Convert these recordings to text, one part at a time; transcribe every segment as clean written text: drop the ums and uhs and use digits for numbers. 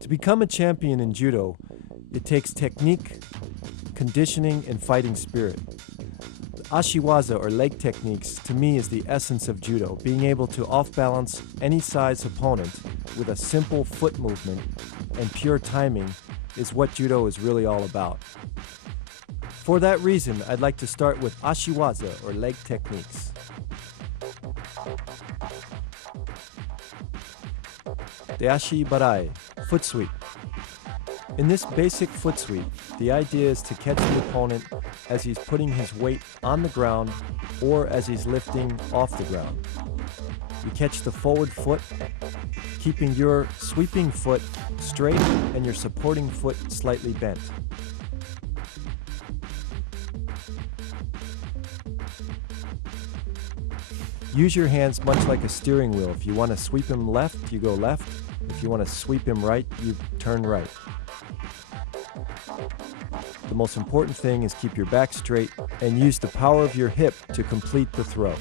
To become a champion in judo, it takes technique, conditioning, and fighting spirit. The ashiwaza, or leg techniques, to me is the essence of judo, being able to off-balance any size opponent with a simple foot movement and pure timing is what judo is really all about. For that reason, I'd like to start with ashiwaza, or leg techniques. Deashi barai, foot sweep. In this basic foot sweep, the idea is to catch the opponent as he's putting his weight on the ground or as he's lifting off the ground. You catch the forward foot, keeping your sweeping foot straight and your supporting foot slightly bent. Use your hands much like a steering wheel. If you want to sweep him left, you go left. If you want to sweep him right, you turn right. The most important thing is keep your back straight and use the power of your hip to complete the throw.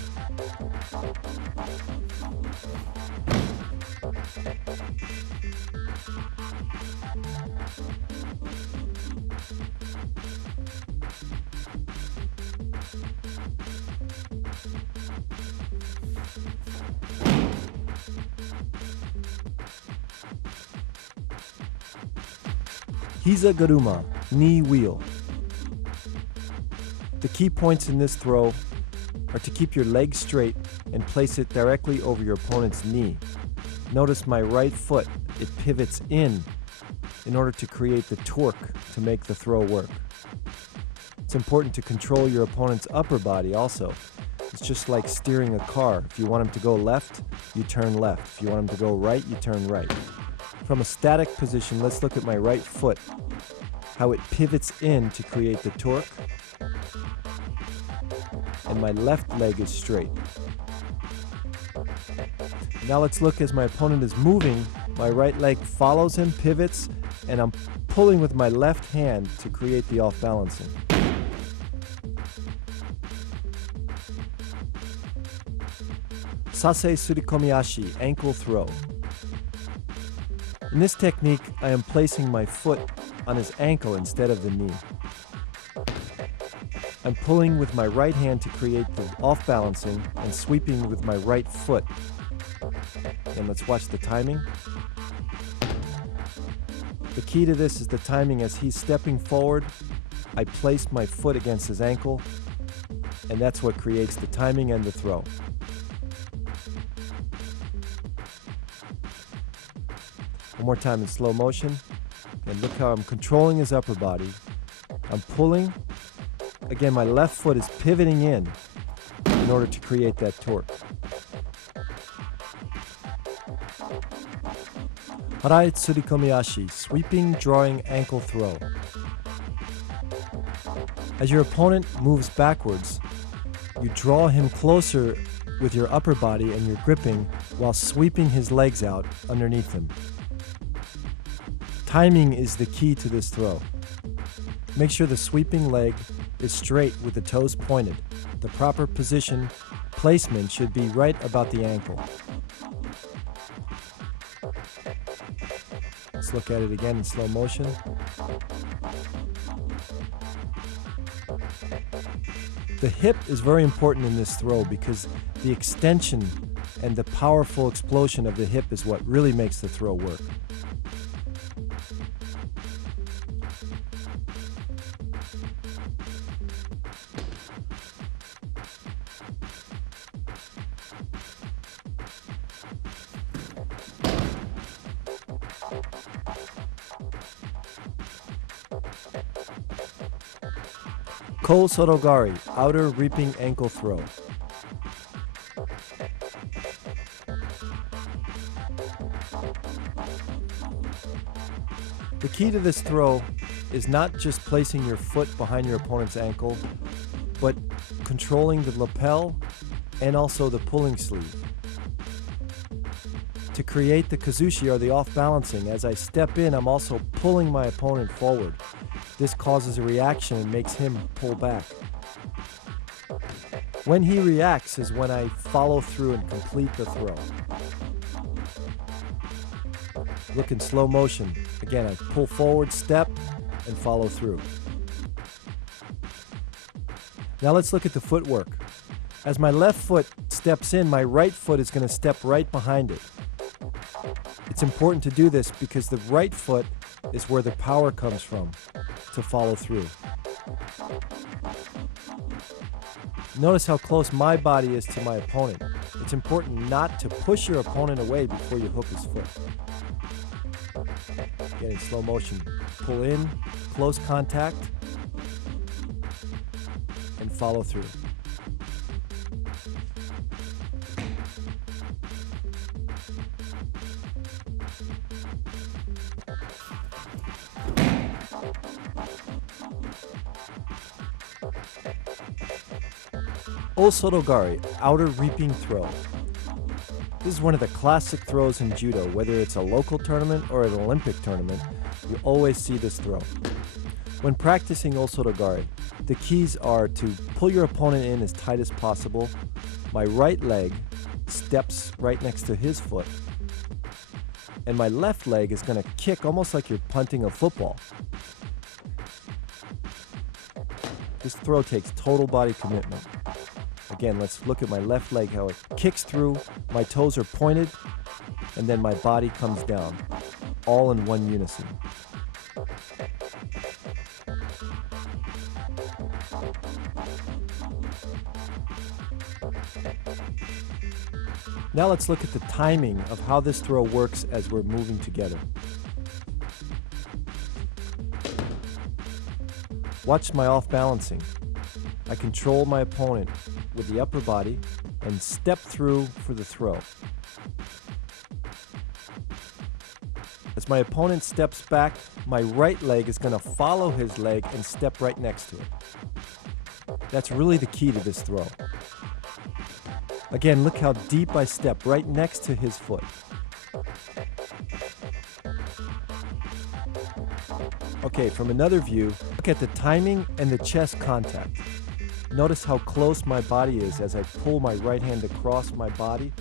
Hizagaruma, knee wheel. The key points in this throw are to keep your leg straight and place it directly over your opponent's knee. Notice my right foot, it pivots in order to create the torque to make the throw work. It's important to control your opponent's upper body also. It's just like steering a car. If you want him to go left, you turn left. If you want him to go right, you turn right. From a static position, let's look at my right foot, how it pivots in to create the torque, and my left leg is straight. Now let's look as my opponent is moving, my right leg follows him, pivots, and I'm pulling with my left hand to create the off-balancing. Sase surikomiashi, ankle throw. In this technique, I am placing my foot on his ankle instead of the knee. I'm pulling with my right hand to create the off-balancing and sweeping with my right foot. And let's watch the timing. The key to this is the timing. As he's stepping forward, I place my foot against his ankle, and that's what creates the timing and the throw. One more time in slow motion, and look how I'm controlling his upper body. I'm pulling. Again, my left foot is pivoting in order to create that torque. Harai tsurikomiashi, sweeping, drawing ankle throw. As your opponent moves backwards, you draw him closer with your upper body and you're gripping while sweeping his legs out underneath him. Timing is the key to this throw. Make sure the sweeping leg is straight with the toes pointed. The proper position placement should be right about the ankle. Let's look at it again in slow motion. The hip is very important in this throw because the extension and the powerful explosion of the hip is what really makes the throw work. Ko sorogari, outer reaping ankle throw. The key to this throw is not just placing your foot behind your opponent's ankle, but controlling the lapel and also the pulling sleeve. To create the kazushi, or the off-balancing, as I step in, I'm also pulling my opponent forward. This causes a reaction and makes him pull back. When he reacts is when I follow through and complete the throw. Look in slow motion. Again, I pull forward, step, and follow through. Now let's look at the footwork. As my left foot steps in, my right foot is going to step right behind it. It's important to do this because the right foot is where the power comes from to follow through. Notice how close my body is to my opponent. It's important not to push your opponent away before you hook his foot. Again, in slow motion, pull in, close contact, and follow through. Osotogari, outer reaping throw. This is one of the classic throws in Judo. Whether it's a local tournament or an Olympic tournament, you always see this throw. When practicing Osotogari, the keys are to pull your opponent in as tight as possible. My right leg steps right next to his foot, and my left leg is going to kick almost like you're punting a football. This throw takes total body commitment. Again, let's look at my left leg, how it kicks through, my toes are pointed, and then my body comes down, all in one unison. Now let's look at the timing of how this throw works as we're moving together. Watch my off-balancing. I control my opponent with the upper body and step through for the throw. As my opponent steps back, my right leg is going to follow his leg and step right next to it. That's really the key to this throw. Again, look how deep I step right next to his foot. Okay, from another view, look at the timing and the chest contact. Notice how close my body is as I pull my right hand across my body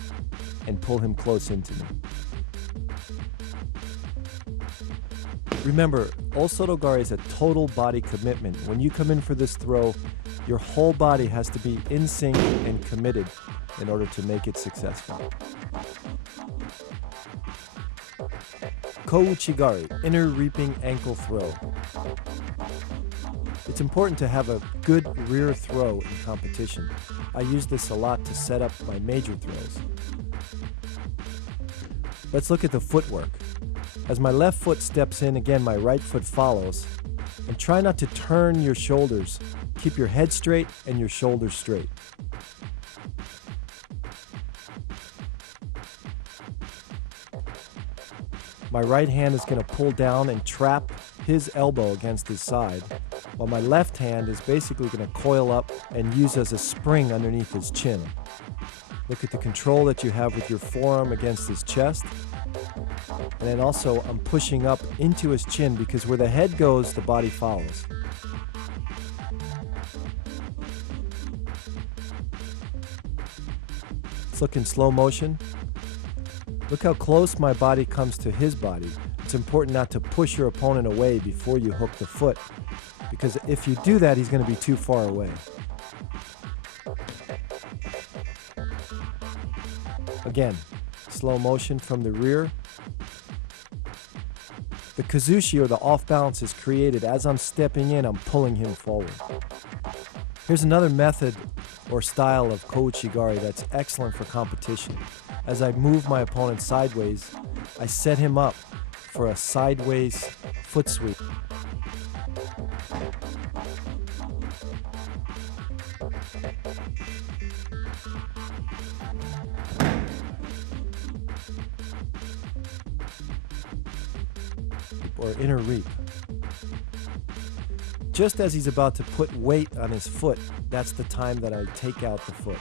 and pull him close into me. Remember, Osotogari is a total body commitment. When you come in for this throw, your whole body has to be in sync and committed in order to make it successful. Kouchigari, inner reaping ankle throw. It's important to have a good rear throw in competition. I use this a lot to set up my major throws. Let's look at the footwork. As my left foot steps in, again my right foot follows. And try not to turn your shoulders. Keep your head straight and your shoulders straight. My right hand is going to pull down and trap his elbow against his side, while my left hand is basically going to coil up and use as a spring underneath his chin. Look at the control that you have with your forearm against his chest. And then also I'm pushing up into his chin because where the head goes, the body follows. Let's look in slow motion. Look how close my body comes to his body. It's important not to push your opponent away before you hook the foot, because if you do that, he's going to be too far away. Again, slow motion from the rear. The kazushi, or the off balance, is created as I'm stepping in, I'm pulling him forward. Here's another method or style of kouchigari that's excellent for competition. As I move my opponent sideways, I set him up for a sideways foot sweep. Or inner reap. Just as he's about to put weight on his foot, that's the time that I take out the foot.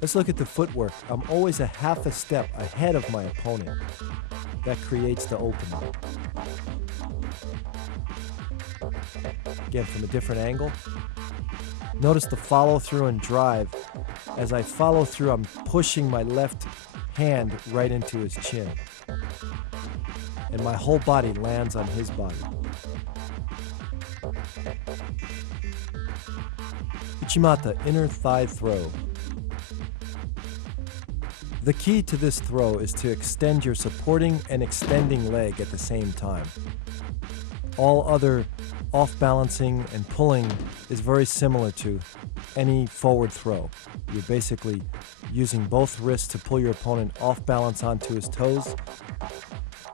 Let's look at the footwork. I'm always a half a step ahead of my opponent. That creates the opening. Again, from a different angle. Notice the follow through and drive. As I follow through, I'm pushing my left hand right into his chin. And my whole body lands on his body. Uchimata, inner thigh throw. The key to this throw is to extend your supporting and extending leg at the same time. All other off-balancing and pulling is very similar to any forward throw. You're basically using both wrists to pull your opponent off balance onto his toes,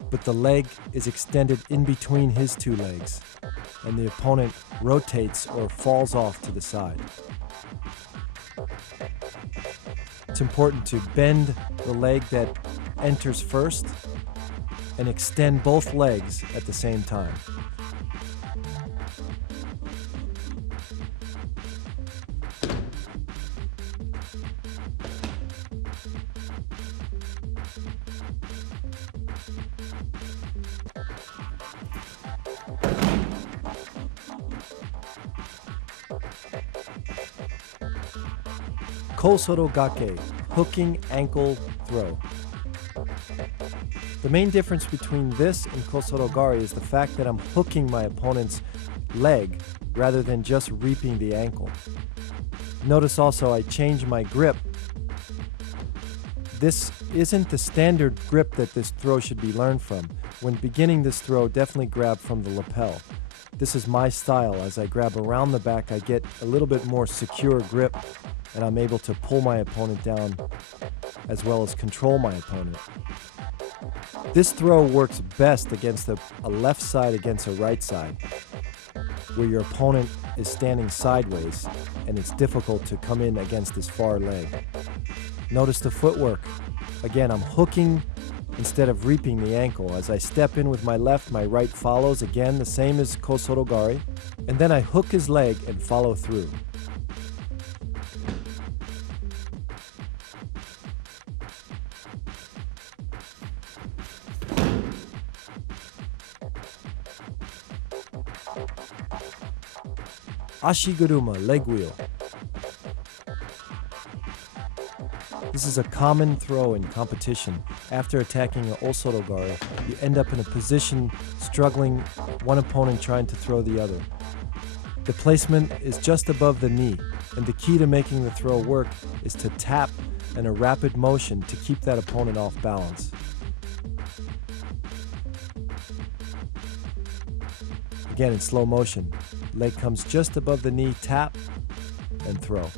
but the leg is extended in between his two legs, and the opponent rotates or falls off to the side. It's important to bend the leg that enters first and extend both legs at the same time. Kosoro gake, hooking ankle throw. The main difference between this and kosorogari is the fact that I'm hooking my opponent's leg rather than just reaping the ankle. Notice also I change my grip. This isn't the standard grip that this throw should be learned from. When beginning this throw, definitely grab from the lapel. This is my style. As I grab around the back, I get a little bit more secure grip, and I'm able to pull my opponent down as well as control my opponent. This throw works best against a left side against a right side, where your opponent is standing sideways and it's difficult to come in against his far leg. Notice the footwork. Again, I'm hooking instead of reaping the ankle. As I step in with my left, my right follows. Again, the same as kosorogari. And then I hook his leg and follow through. Ashiguruma, leg wheel. This is a common throw in competition. After attacking an osorogari, you end up in a position struggling, one opponent trying to throw the other. The placement is just above the knee, and the key to making the throw work is to tap in a rapid motion to keep that opponent off balance. Again, in slow motion. Leg comes just above the knee, tap, and throw.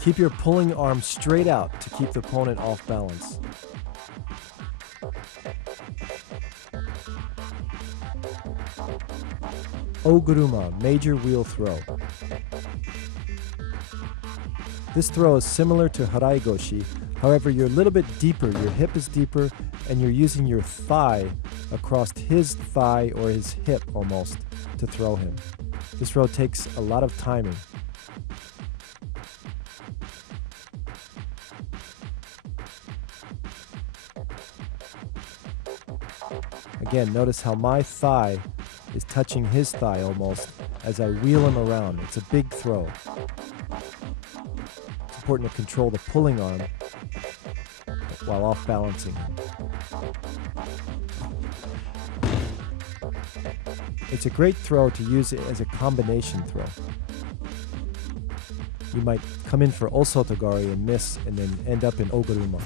Keep your pulling arm straight out to keep the opponent off balance. Oguruma, major wheel throw. This throw is similar to haraigoshi, however you're a little bit deeper, your hip is deeper, and you're using your thigh across his thigh or his hip almost to throw him. This throw takes a lot of timing. Again, notice how my thigh is touching his thigh almost as I wheel him around. It's a big throw. It's important to control the pulling arm while off balancing him. It's a great throw to use it as a combination throw. You might come in for osotogari and miss and then end up in oguruma.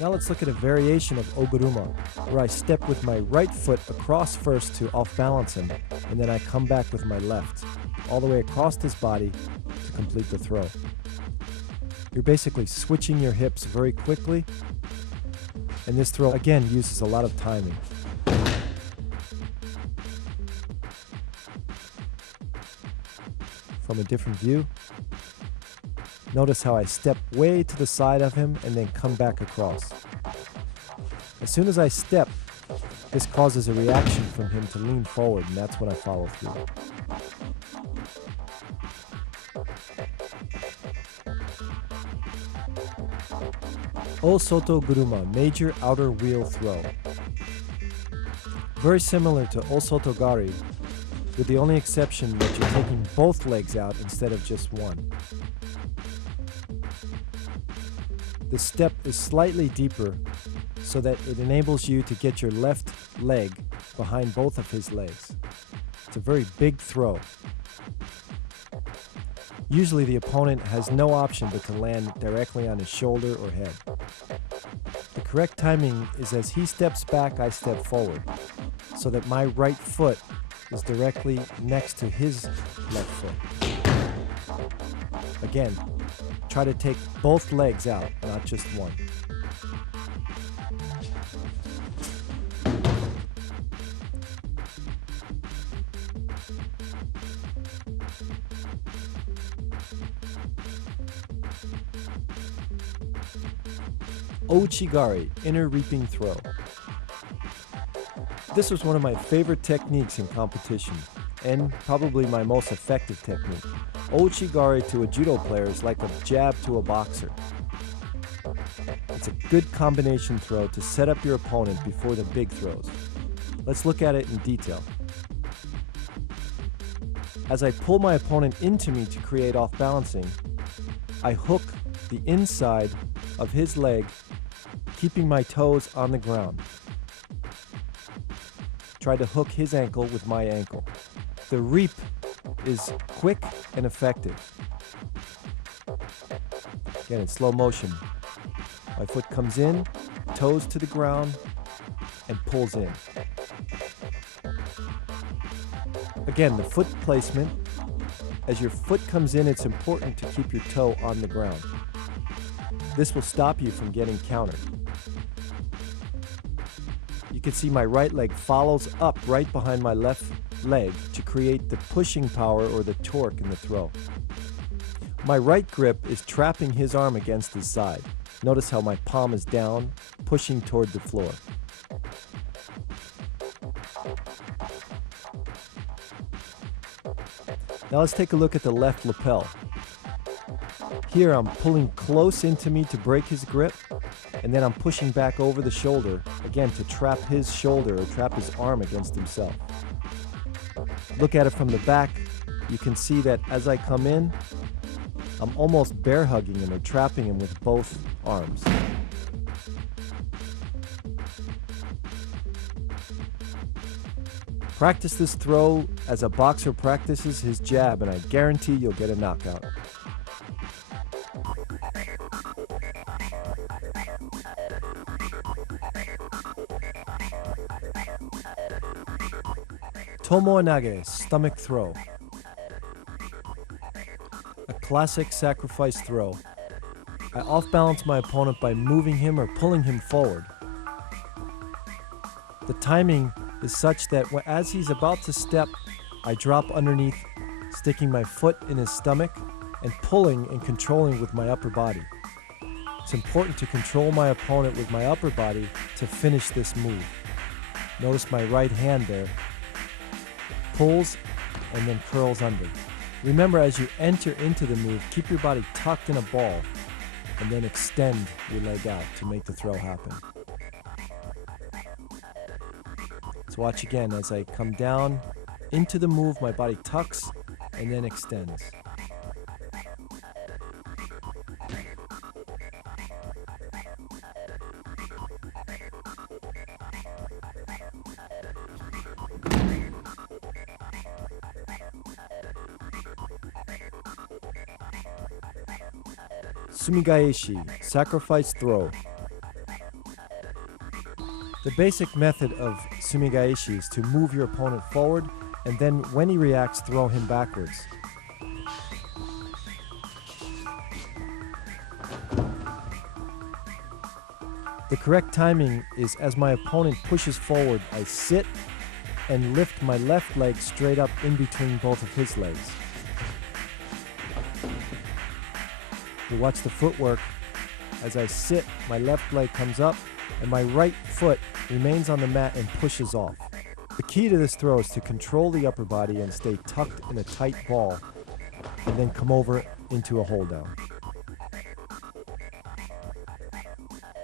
Now let's look at a variation of oguruma, where I step with my right foot across first to off-balance him, and then I come back with my left, all the way across his body to complete the throw. You're basically switching your hips very quickly, and this throw, again, uses a lot of timing. From a different view, notice how I step way to the side of him and then come back across. As soon as I step, this causes a reaction from him to lean forward, and that's when I follow through. O Soto Guruma, major outer wheel throw. Very similar to O Soto Gari, with the only exception that you're taking both legs out instead of just one. The step is slightly deeper so that it enables you to get your left leg behind both of his legs. It's a very big throw. Usually the opponent has no option but to land directly on his shoulder or head. The correct timing is as he steps back, I step forward, so that my right foot is directly next to his left foot. Again, try to take both legs out, not just one. Ouchigari, inner reaping throw. This was one of my favorite techniques in competition, and probably my most effective technique. Ouchigari to a judo player is like a jab to a boxer. It's a good combination throw to set up your opponent before the big throws. Let's look at it in detail. As I pull my opponent into me to create off-balancing, I hook the inside of his leg, keeping my toes on the ground. Try to hook his ankle with my ankle. The reap is quick and effective. Again, in slow motion. My foot comes in, toes to the ground, and pulls in. Again, the foot placement. As your foot comes in, it's important to keep your toe on the ground. This will stop you from getting countered. You can see my right leg follows up right behind my left leg to create the pushing power or the torque in the throw. My right grip is trapping his arm against his side. Notice how my palm is down, pushing toward the floor. Now let's take a look at the left lapel. Here I'm pulling close into me to break his grip, and then I'm pushing back over the shoulder, again to trap his shoulder or trap his arm against himself. Look at it from the back. You can see that as I come in, I'm almost bear hugging him or trapping him with both arms. Practice this throw as a boxer practices his jab, and I guarantee you'll get a knockout. Tomoe-nage, stomach throw. A classic sacrifice throw. I off-balance my opponent by moving him or pulling him forward. The timing is such that as he's about to step, I drop underneath, sticking my foot in his stomach and pulling and controlling with my upper body. It's important to control my opponent with my upper body to finish this move. Notice my right hand there. Pulls and then curls under. Remember, as you enter into the move, keep your body tucked in a ball and then extend your leg out to make the throw happen. Let's watch again. As I come down into the move, my body tucks and then extends. Sumigaeshi, sacrifice throw. The basic method of sumigaeshi is to move your opponent forward, and then when he reacts, throw him backwards. The correct timing is as my opponent pushes forward, I sit and lift my left leg straight up in between both of his legs. You watch the footwork. As I sit, my left leg comes up and my right foot remains on the mat and pushes off. The key to this throw is to control the upper body and stay tucked in a tight ball and then come over into a hold down.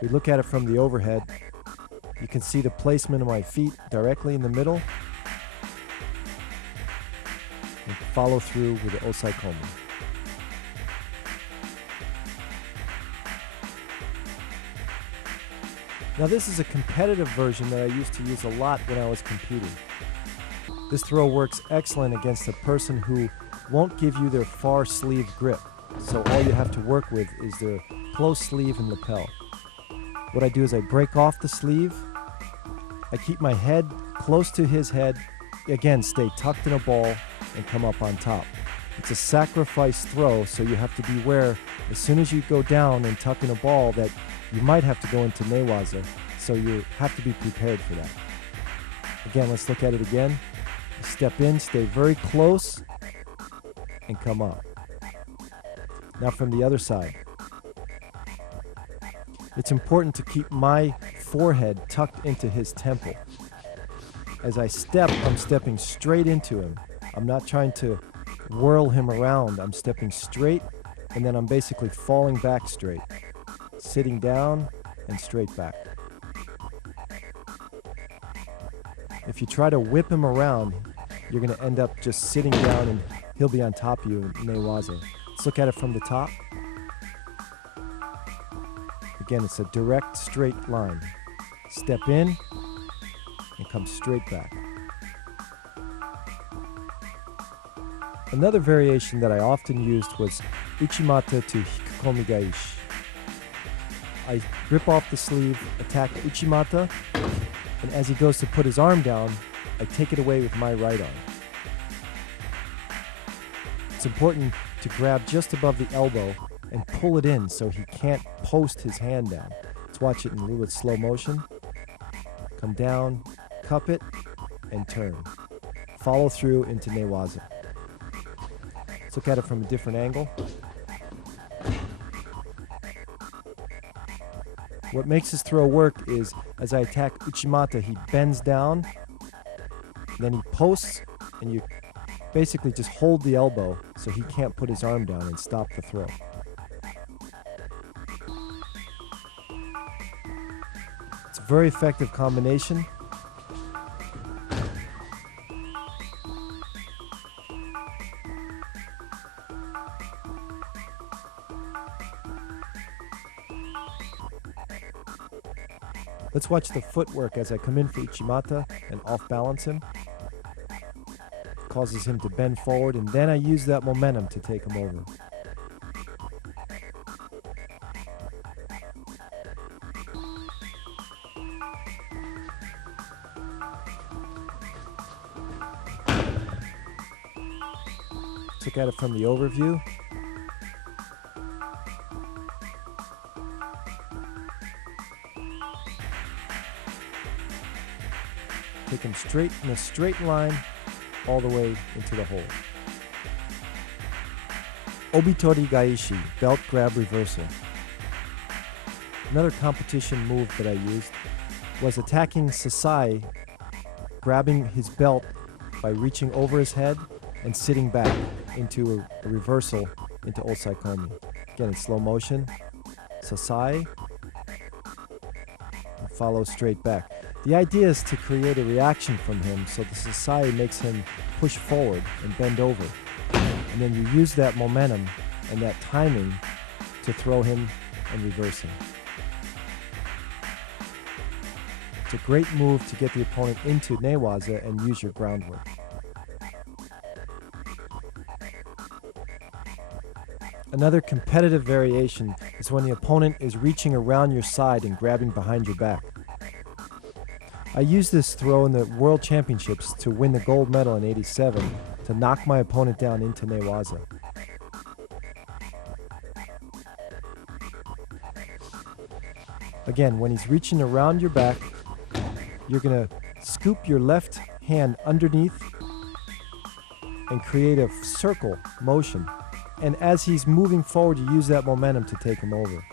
We look at it from the overhead. You can see the placement of my feet directly in the middle. And follow through with the osaikomi. Now this is a competitive version that I used to use a lot when I was competing. This throw works excellent against a person who won't give you their far sleeve grip. So all you have to work with is their close sleeve and lapel. What I do is I break off the sleeve. I keep my head close to his head. Again, stay tucked in a ball and come up on top. It's a sacrifice throw, so you have to beware as soon as you go down and tuck in a ball that you might have to go into newaza, so you have to be prepared for that. Again, let's look at it again. Step in, stay very close, and come up. Now from the other side. It's important to keep my forehead tucked into his temple. As I step, I'm stepping straight into him. I'm not trying to whirl him around. I'm stepping straight, and then I'm basically falling back straight. Sitting down and straight back. If you try to whip him around, you're going to end up just sitting down and he'll be on top of you in newaza. Let's look at it from the top. Again, it's a direct straight line. Step in and come straight back. Another variation that I often used was uchimata to hikukomi gaishi. I rip off the sleeve, attack uchimata, and as he goes to put his arm down, I take it away with my right arm. It's important to grab just above the elbow and pull it in so he can't post his hand down. Let's watch it in a little bit slow motion. Come down, cup it, and turn. Follow through into newaza. Let's look at it from a different angle. What makes his throw work is, as I attack uchimata, he bends down, then he posts, and you basically just hold the elbow so he can't put his arm down and stop the throw. It's a very effective combination. Let's watch the footwork as I come in for uchimata and off-balance him. Causes him to bend forward, and then I use that momentum to take him over. Let's look at it from the overview. Take him straight in a straight line all the way into the hole. Obitori gaishi, belt grab reversal. Another competition move that I used was attacking Sasai, grabbing his belt by reaching over his head and sitting back into a reversal into osaikomi. Again, in slow motion. Sasai, and follow straight back. The idea is to create a reaction from him so the Sasai makes him push forward and bend over. And then you use that momentum and that timing to throw him and reverse him. It's a great move to get the opponent into newaza and use your groundwork. Another competitive variation is when the opponent is reaching around your side and grabbing behind your back. I used this throw in the World Championships to win the gold medal in '87 to knock my opponent down into newaza. Again, when he's reaching around your back, you're going to scoop your left hand underneath and create a circle motion. And as he's moving forward, you use that momentum to take him over.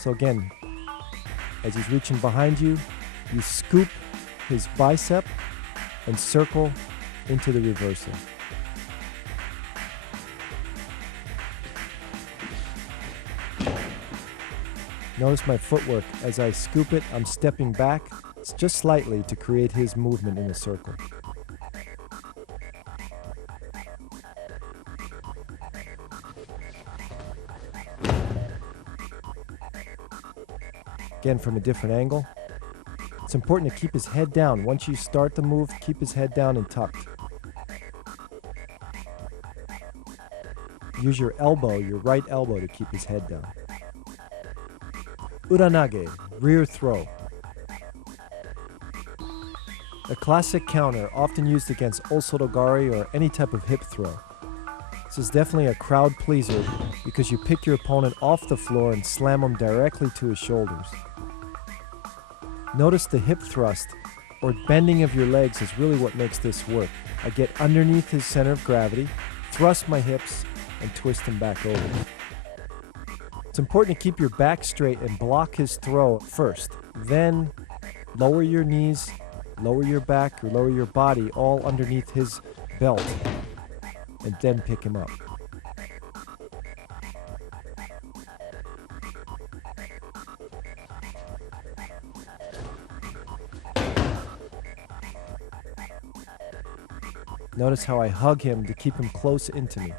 So again, as he's reaching behind you, you scoop his bicep and circle into the reversal. Notice my footwork. As I scoop it, I'm stepping back just slightly to create his movement in a circle. Again, from a different angle. It's important to keep his head down. Once you start the move, keep his head down and tucked. Use your elbow, your right elbow, to keep his head down. Uranage, rear throw. A classic counter, often used against osotogari or any type of hip throw. This is definitely a crowd pleaser because you pick your opponent off the floor and slam him directly to his shoulders. Notice the hip thrust, or bending of your legs, is really what makes this work. I get underneath his center of gravity, thrust my hips, and twist him back over. It's important to keep your back straight and block his throw first. Then lower your knees, lower your back, or lower your body all underneath his belt, and then pick him up. Notice how I hug him to keep him close into me.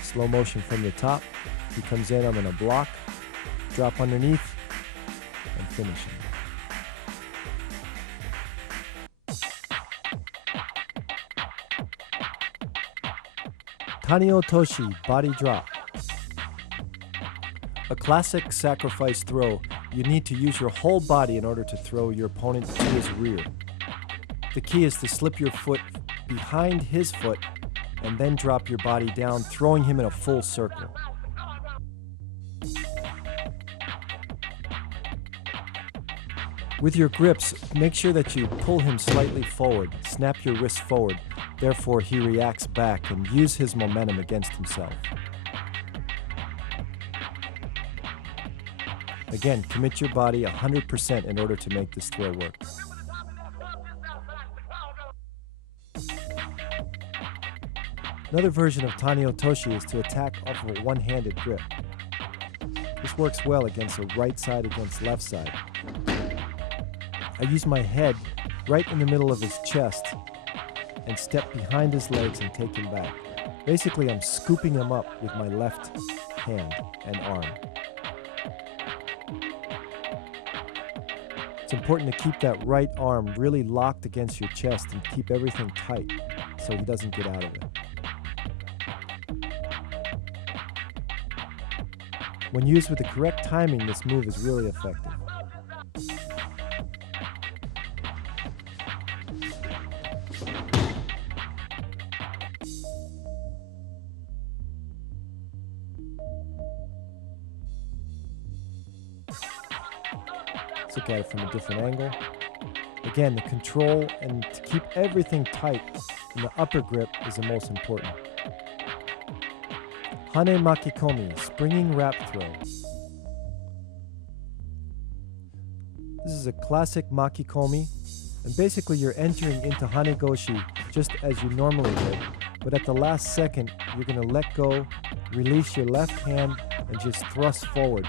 Slow motion from the top. He comes in, I'm going to block, drop underneath, and finish him. Tani Otoshi, body drop. A classic sacrifice throw. You need to use your whole body in order to throw your opponent to his rear. The key is to slip your foot behind his foot and then drop your body down, throwing him in a full circle. With your grips, make sure that you pull him slightly forward, snap your wrist forward, therefore he reacts back, and use his momentum against himself. Again, commit your body 100% in order to make this throw work. Another version of Tani Otoshi is to attack off of a one-handed grip. This works well against a right side against left side. I use my head right in the middle of his chest and step behind his legs and take him back. Basically, I'm scooping him up with my left hand and arm. It's important to keep that right arm really locked against your chest and keep everything tight so he doesn't get out of it. When used with the correct timing, this move is really effective. Let's look at it from a different angle. Again, the control and to keep everything tight in the upper grip is the most important. Hane Makikomi, springing wrap throw. This is a classic Makikomi, and basically you're entering into Hanegoshi just as you normally would, but at the last second, you're going to let go, release your left hand, and just thrust forward,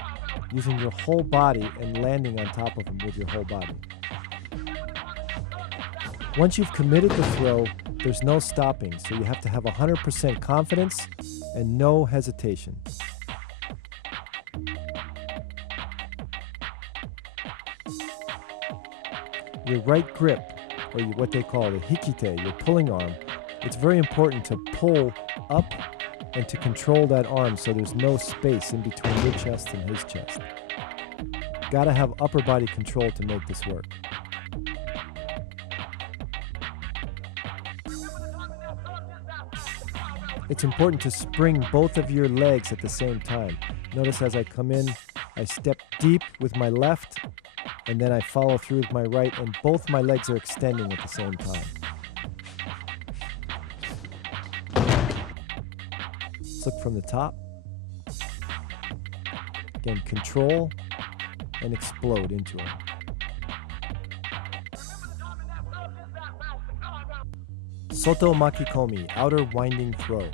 using your whole body and landing on top of him with your whole body. Once you've committed the throw, there's no stopping, so you have to have 100% confidence and no hesitation. Your right grip, or what they call the hikite, your pulling arm, it's very important to pull up and to control that arm so there's no space in between your chest and his chest. Gotta have upper body control to make this work. It's important to spring both of your legs at the same time. Notice as I come in, I step deep with my left, and then I follow through with my right, and both my legs are extending at the same time. Let's look from the top. Again, control and explode into it. Soto makikomi, outer winding throw.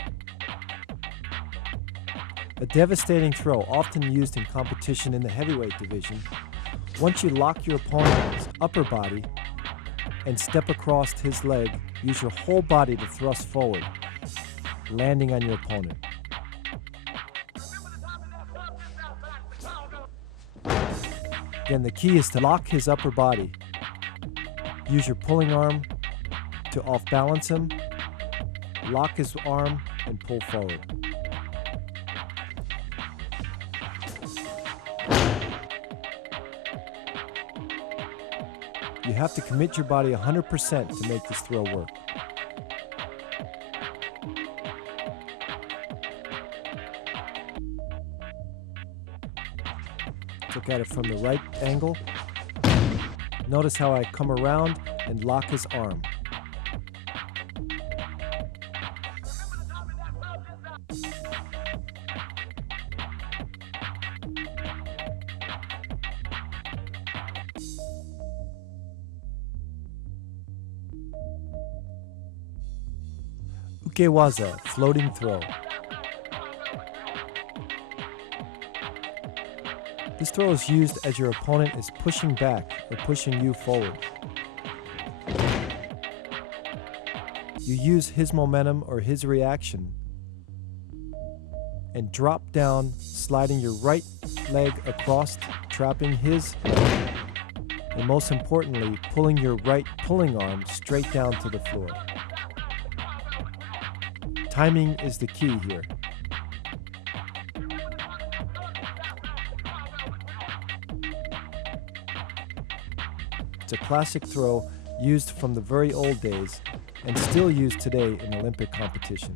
A devastating throw, often used in competition in the heavyweight division. Once you lock your opponent on his upper body and step across his leg, use your whole body to thrust forward, landing on your opponent. Again, the key is to lock his upper body. Use your pulling arm to off-balance him, lock his arm, and pull forward. You have to commit your body 100% to make this throw work. Look at it from the right angle. Notice how I come around and lock his arm. Ukewaza, floating throw. This throw is used as your opponent is pushing back or pushing you forward. You use his momentum or his reaction and drop down, sliding your right leg across, trapping his leg, and most importantly, pulling your right pulling arm straight down to the floor. Timing is the key here. It's a classic throw used from the very old days and still used today in Olympic competition.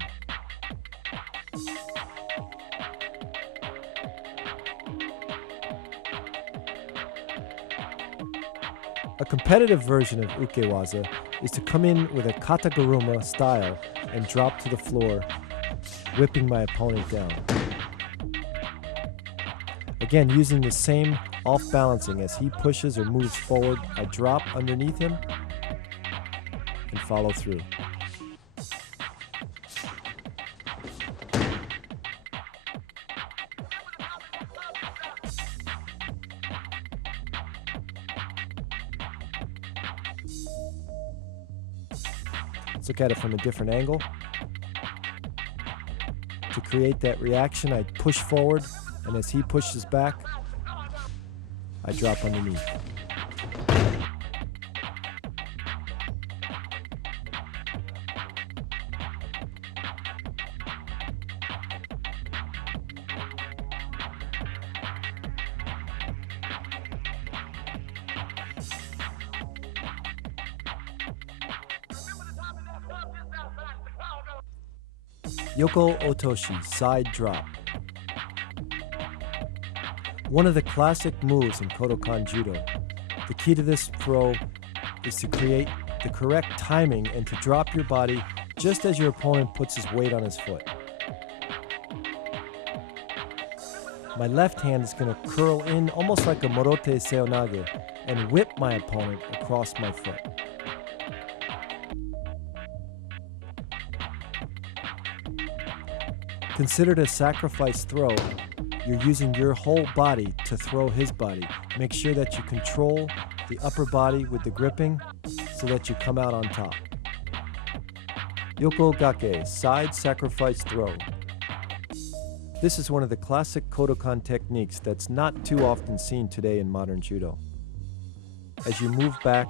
A competitive version of ukewaza is to come in with a kataguruma style and drop to the floor, whipping my opponent down. Again, using the same off-balancing as he pushes or moves forward, I drop underneath him and follow through. Let's look at it from a different angle. To create that reaction, I push forward, and as he pushes back, I drop underneath. Yoko Otoshi, side drop. One of the classic moves in Kodokan Judo. The key to this throw is to create the correct timing and to drop your body just as your opponent puts his weight on his foot. My left hand is going to curl in almost like a morote seonage and whip my opponent across my foot. Considered a sacrifice throw, you're using your whole body to throw his body. Make sure that you control the upper body with the gripping so that you come out on top. Yoko gake, side sacrifice throw. This is one of the classic Kodokan techniques that's not too often seen today in modern judo. As you move back,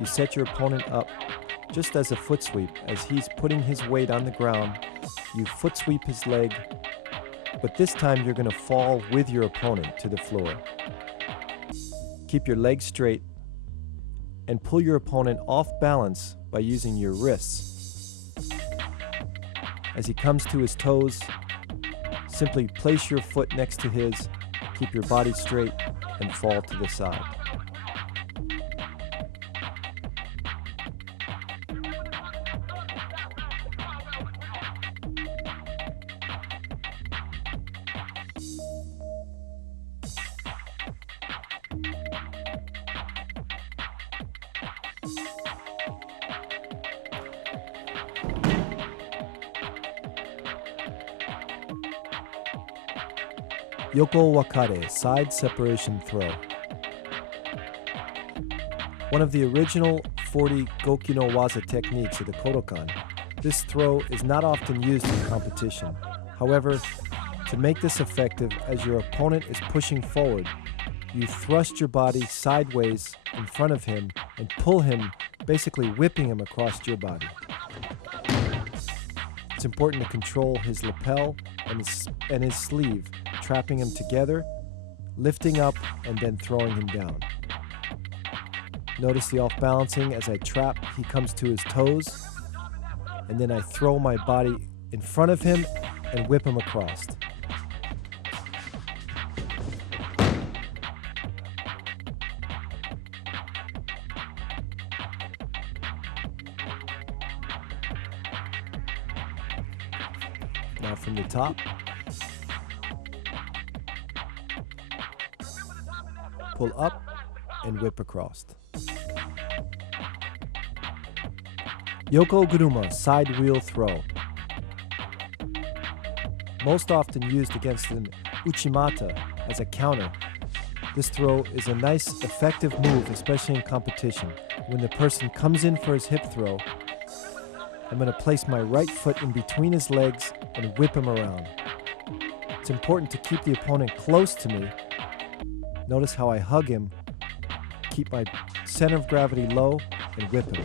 you set your opponent up just as a foot sweep. As he's putting his weight on the ground, you foot sweep his leg, but this time you're going to fall with your opponent to the floor. Keep your legs straight and pull your opponent off balance by using your wrists. As he comes to his toes, simply place your foot next to his, keep your body straight, and fall to the side. Yoko wakare, side separation throw. One of the original 40 Goki no Waza techniques of the Kodokan, this throw is not often used in competition. However, to make this effective, as your opponent is pushing forward, you thrust your body sideways in front of him and pull him, basically whipping him across your body. It's important to control his lapel and his sleeve, trapping him together, lifting up, and then throwing him down. Notice the off-balancing as I trap, he comes to his toes, and then I throw my body in front of him and whip him across. Now from the top, pull up and whip across. Yoko Guruma, side wheel throw. Most often used against an uchimata as a counter, this throw is a nice, effective move, especially in competition. When the person comes in for his hip throw, I'm going to place my right foot in between his legs and whip him around. It's important to keep the opponent close to me. Notice how I hug him, keep my center of gravity low, and whip him.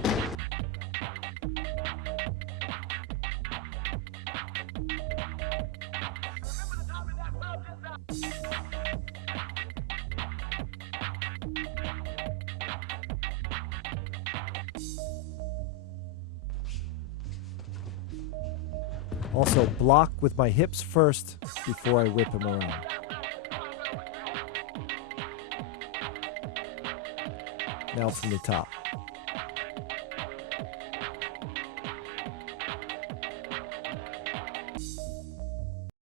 Also block with my hips first before I whip him around. Now from the top.